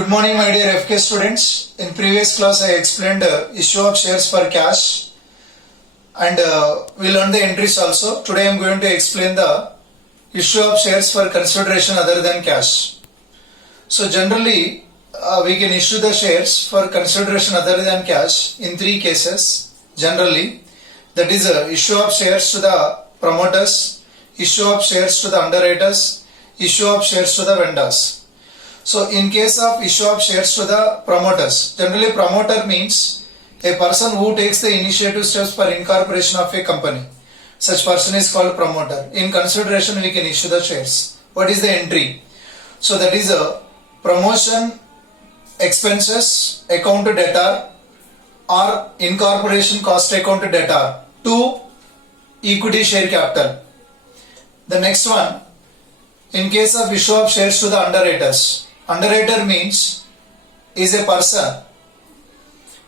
Good morning, my dear FK students. In previous class I explained issue of shares for cash and we learned the entries also. Today I am going to explain the issue of shares for consideration other than cash. So generally we can issue the shares for consideration other than cash in three cases generally. That is issue of shares to the promoters, issue of shares to the underwriters, issue of shares to the vendors. So in case of issue of shares to the promoters, generally promoter means a person who takes the initiative steps for incorporation of a company. Such person is called promoter. In consideration we can issue the shares. What is the entry? So that is a promotion expenses account to debtor or incorporation cost account to debtor to equity share capital. The next one, in case of issue of shares to the underwriters. Underwriter means is a person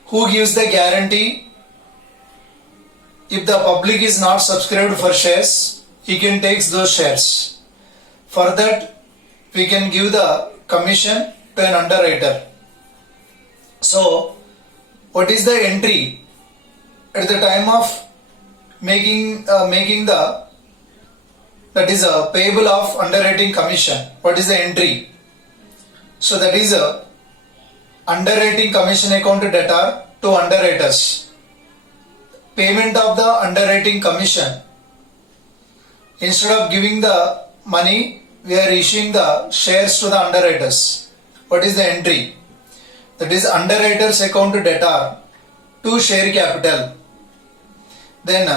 who gives the guarantee. If the public is not subscribed for shares, he can take those shares. For that, we can give the commission to an underwriter. So, what is the entry at the time of making the that is a payable of underwriting commission? What is the entry? So that is a underwriting commission account to debtor to underwriters. Payment of the underwriting commission. Instead of giving the money, we are issuing the shares to the underwriters. What is the entry? That is underwriters account to debtor to share capital. Then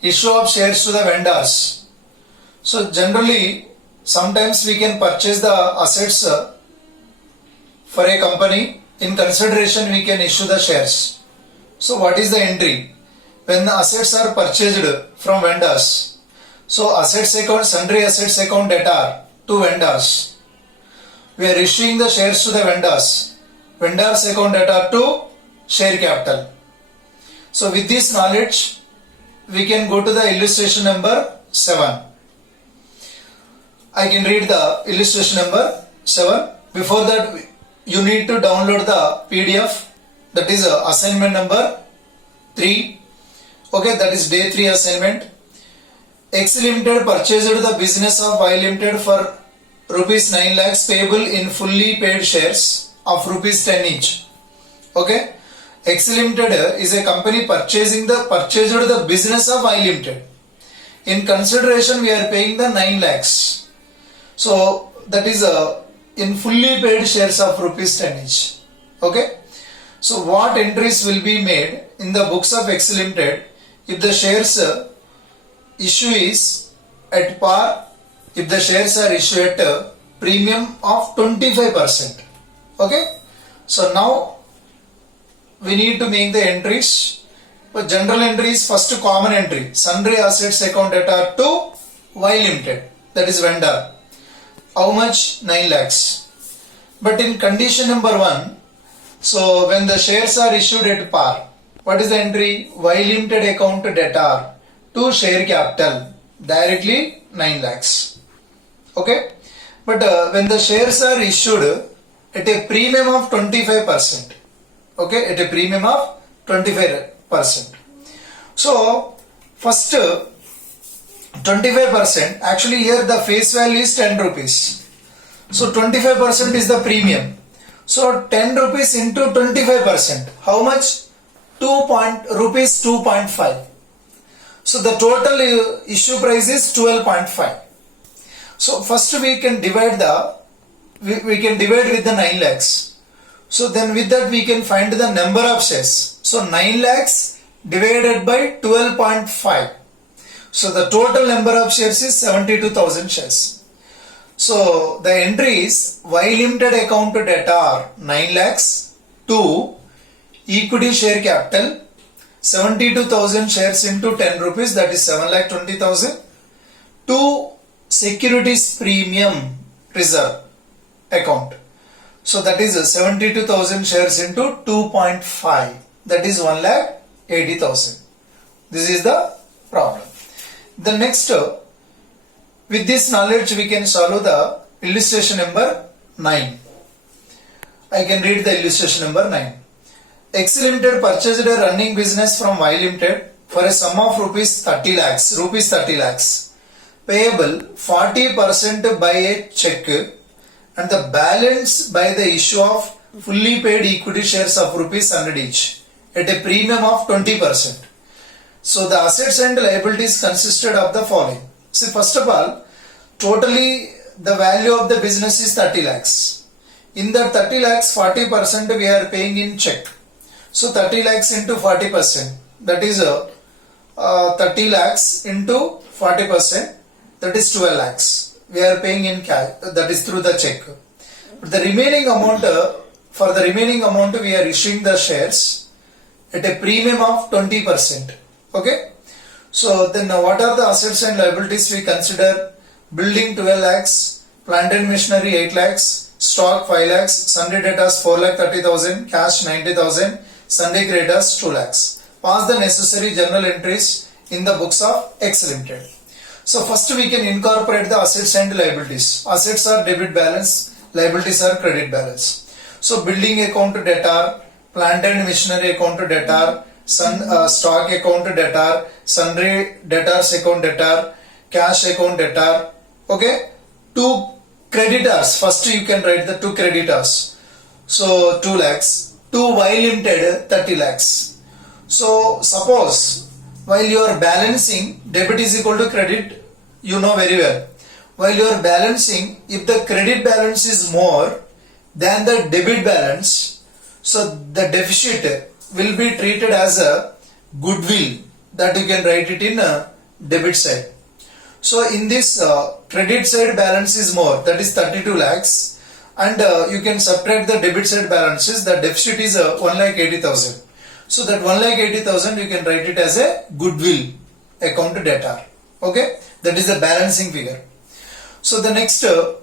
issue of shares to the vendors. So generally, sometimes we can purchase the assets for a company. In consideration we can issue the shares. So what is the entry? When the assets are purchased from vendors, so assets account, sundry assets account debtor to vendors, we are issuing the shares to the vendors. Vendors account debtor to share capital. So with this knowledge, we can go to the illustration number 7. I can read the illustration number 7. Before that, you need to download the PDF, that is assignment number 3. Okay, that is day 3 assignment. X Limited purchased the business of Y Limited for rupees 9 lakhs payable in fully paid shares of rupees 10 each. Okay, X Limited is a company purchased the business of Y Limited. In consideration we are paying the 9 lakhs. So that is in fully paid shares of rupees 10 each. Okay. So what entries will be made in the books of X Limited if the shares issue is at par, if the shares are issued at a premium of 25%. Okay. So now we need to make the entries. But general entries, first common entry, sundry assets account debtor to Y Limited, that is vendor. How much? 9 lakhs. But in condition number 1, so when the shares are issued at par, what is the entry? Y Limited account debtor to share capital, directly 9 lakhs. Okay. But when the shares are issued at a premium of 25%, okay, at a premium of 25%. So first 25%, actually here the face value is 10 rupees. So 25% is the premium. So 10 rupees into 25%. How much? Rupees 2.5. So the total issue price is 12.5. So first we can divide with the 9 lakhs. So then with that we can find the number of shares. So 9 lakhs divided by 12.5. So the total number of shares is 72,000 shares. So the entry is Y Limited account to debtor 9 lakhs to equity share capital 72,000 shares into 10 rupees, that is 7,20,000, to securities premium reserve account. So that is 72,000 shares into 2.5, that is 1,80,000. This is the problem. The next, with this knowledge we can solve the illustration number 9. I can read the illustration number 9. X Limited purchased a running business from Y Limited for a sum of rupees 30 lakhs, payable 40% by a check and the balance by the issue of fully paid equity shares of rupees 100 each at a premium of 20%. So the assets and liabilities consisted of the following. See, first of all, totally the value of the business is 30 lakhs. In that 30 lakhs, 40% we are paying in check. So 30 lakhs into 40%, that is 30 lakhs into 40%, that is 12 lakhs. We are paying in cash, that is through the check. But the remaining amount, for the remaining amount we are issuing the shares at a premium of 20%. Okay. So then what are the assets and liabilities we consider? Building 12 lakhs, plant and machinery 8 lakhs, stock 5 lakhs, sundry debtors 4,30,000, cash 90,000, sundry creditors 2 lakhs. Pass the necessary journal entries in the books of X Limited. So first we can incorporate the assets and liabilities. Assets are debit balance, liabilities are credit balance. So building account debtor, plant and machinery account debtor, stock account debtor, sundry debtors account debtor, cash account debtor. Okay, two creditors. First you can write the two creditors. So 2 lakhs. To Y Limited 30 lakhs. So suppose while you are balancing, debit is equal to credit, you know very well. While you are balancing, if the credit balance is more than the debit balance, so the deficit will be treated as a goodwill, that you can write it in a debit side. So in this credit side balance is more, that is 32 lakhs, and you can subtract the debit side balances. The deficit is 1,80,000. So that 1,80,000 you can write it as a goodwill account debtor. Okay, that is the balancing figure. So the next 30%.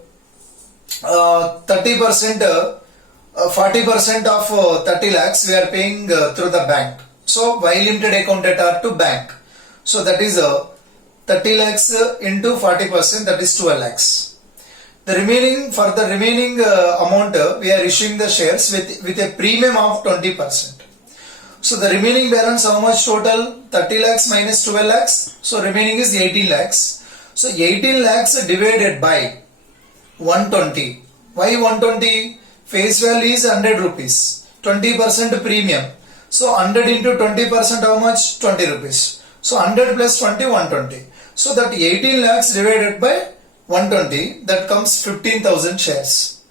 40% of 30 lakhs we are paying through the bank. So Y Limited account debtor to bank. So that is 30 lakhs into 40%, that is 12 lakhs. The remaining, for the remaining amount we are issuing the shares with a premium of 20%. So the remaining balance, how much total? 30 lakhs minus 12 lakhs. So remaining is 18 lakhs. So 18 lakhs divided by 120. Why 120? Face value is 100 rupees, 20% premium. So 100 into 20%, how much? 20 rupees. So 100 plus 20, 120. So that 18 lakhs divided by 120, that comes 15,000 shares.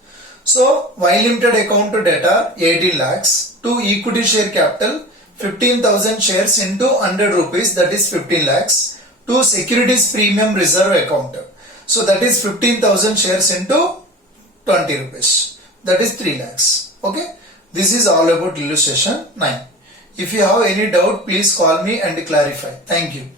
So Y Limited account to debtor 18 lakhs to equity share capital 15,000 shares into 100 rupees, that is 15 lakhs, to securities premium reserve account. So that is 15,000 shares into 20 rupees. That is 3 lakhs. Okay. This is all about illustration 9. If you have any doubt, please call me and clarify. Thank you.